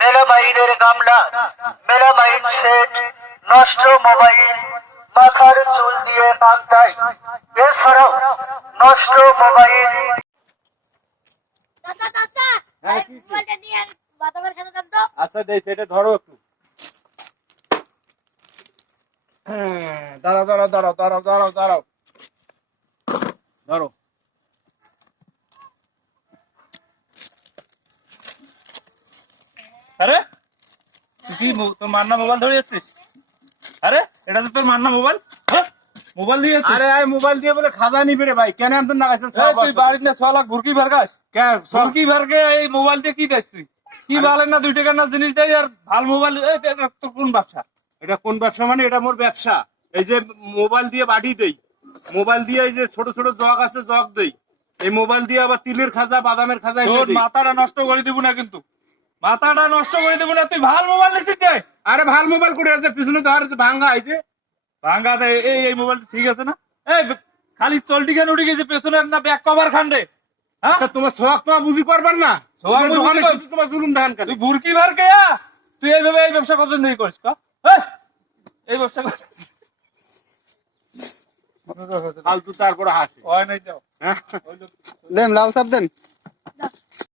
মেলামাইনের গামলা, melamine set, নষ্ট mobile, মাথার চুল দিয়ে পান্তাই, এছাড়াও নষ্ট মোবাইল। আচ্ছা দেখ এটা ধরো একটু। দাঁড়াও দাঁড়াও দাঁড়াও দাঁড়াও দাঁড়াও দাঁড়াও ধরো। আরে তুই তোর মান্না মোবাইল ধরে যাচ্ছিস? আরে এটা তো তোর মান্না মোবাইল। মোবাইল দিয়ে আরে আই মোবাইল দিয়ে বলে খাজা নিবে রে ভাই, কেন এমন লাগাইছেন? তুই বাড়িতে না 6 লাখ ভুরকি ভারগাস? ভুরকি ভারকে এই মোবাইল দিয়ে কি দেস তুই? কি ভালেন না 2 টাকার না জিনিস দেয় আর ভাল মোবাইল। তোর কোন ব্যবসা? এটা কোন ব্যবসা মানে? এটা মোর ব্যবসা। এই যে মোবাইল দিয়ে বাড়ি দেই, মোবাইল দিয়ে এই যে ছোট ছোট জগ আছে জগ দেই, এই মোবাইল দিয়ে আবার তিলের খাজা বাদামের খাজা এনে তোর দেই। মাথাটা নষ্ট করে দিব না কিন্তু, মাথাটা নষ্ট করে দিব না। তুই ভাল মোবাইল নিছিস রে? আরে ভাল মোবাইল করে আছে, পিছনে তো আর ভাঙা আছে। ভাঙ্গা দে এই এই মোবাইল ঠিক আছে না? এই খালি চলটি কেন উঠে গেছে পেছনে না ব্যাক কভার খান্ডে? হ্যাঁ তা তোমার সোয়াক তোমার বুঝি করবার না? সোয়াক বুঝি দোকানে কর। শুধু তোমার জুলুম দেখান খালি। তুই ভুরকি ভার কে তুই এইভাবে এই ব্যবসা কতদিন ধরে করিস? এই ব্যবসা ফালতু তারপরে হাসে। হয় নাই যাও। হ্যাঁ দেন লাল সাপ দেন।